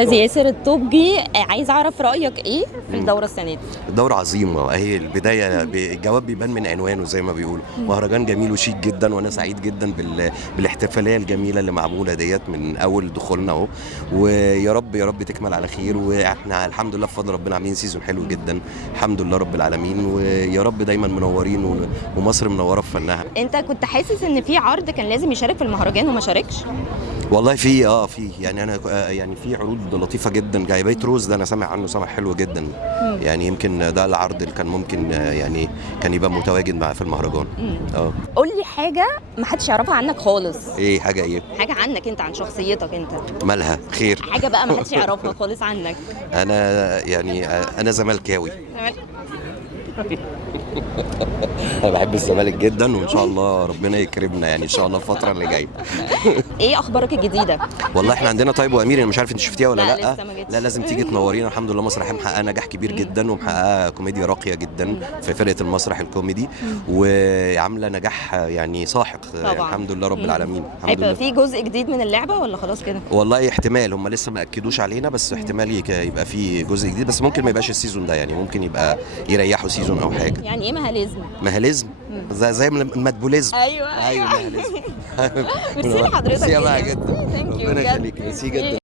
أستاذ ياسر الطوبجي، عايز اعرف رايك ايه في الدوره السنه دي؟ الدورة عظيمة اهي البداية الجواب بيبان من عنوانه زي ما بيقولوا. مهرجان جميل وشيك جدا، وانا سعيد جدا بالاحتفالية الجميلة اللي معمولة ديت من اول دخولنا اهو. ويا رب يا رب تكمل على خير، واحنا الحمد لله بفضل ربنا عاملين سيزون حلو جدا الحمد لله رب العالمين، ويا رب دايما منورين ومصر منورة في فنها. انت كنت حاسس ان في عرض كان لازم يشارك في المهرجان وما شاركش؟ والله في يعني انا يعني في عروض لطيفه جدا جاي. بيت روز ده انا سامع عنه سامع حلو جدا. يعني يمكن ده العرض اللي كان ممكن يعني كان يبقى متواجد مع في المهرجان. قول لي حاجه ما حدش يعرفها عنك خالص. ايه حاجه ايه؟ حاجه عنك انت، عن شخصيتك انت. مالها خير؟ حاجه بقى ما حدش يعرفها خالص عنك. انا يعني انا زملكاوي. انا بحب الزمالك جدا، وان شاء الله ربنا يكرمنا يعني ان شاء الله الفتره اللي جايه. ايه اخبارك الجديده؟ والله احنا عندنا طيب وامير، انا مش عارف انت شفتيها ولا لا، لا. لسه ما جتش. لا لازم تيجي تنورينا. الحمد لله مسرحيه محققه نجاح كبير جدا، ومحققه كوميديا راقيه جدا في فرقه المسرح الكوميدي، وعامله نجاح يعني ساحق. يعني الحمد لله رب العالمين. الحمد هيبقى لله. في جزء جديد من اللعبه ولا خلاص كده؟ والله احتمال، هم لسه ما اكدوش علينا، بس احتمال يبقى في جزء جديد، بس ممكن ما يبقاش السيزون ده، يعني ممكن يبقى يريحوا سيزون او حاجه. يعني ايه مهاليزم؟ مهاليزم زي المدبوليزم. ايوه ايوه مهاليزم. ميرسي لحضرتك ميرسي يا بقى جدا. ثانك يو ربنا يخليك. ميرسي جدا.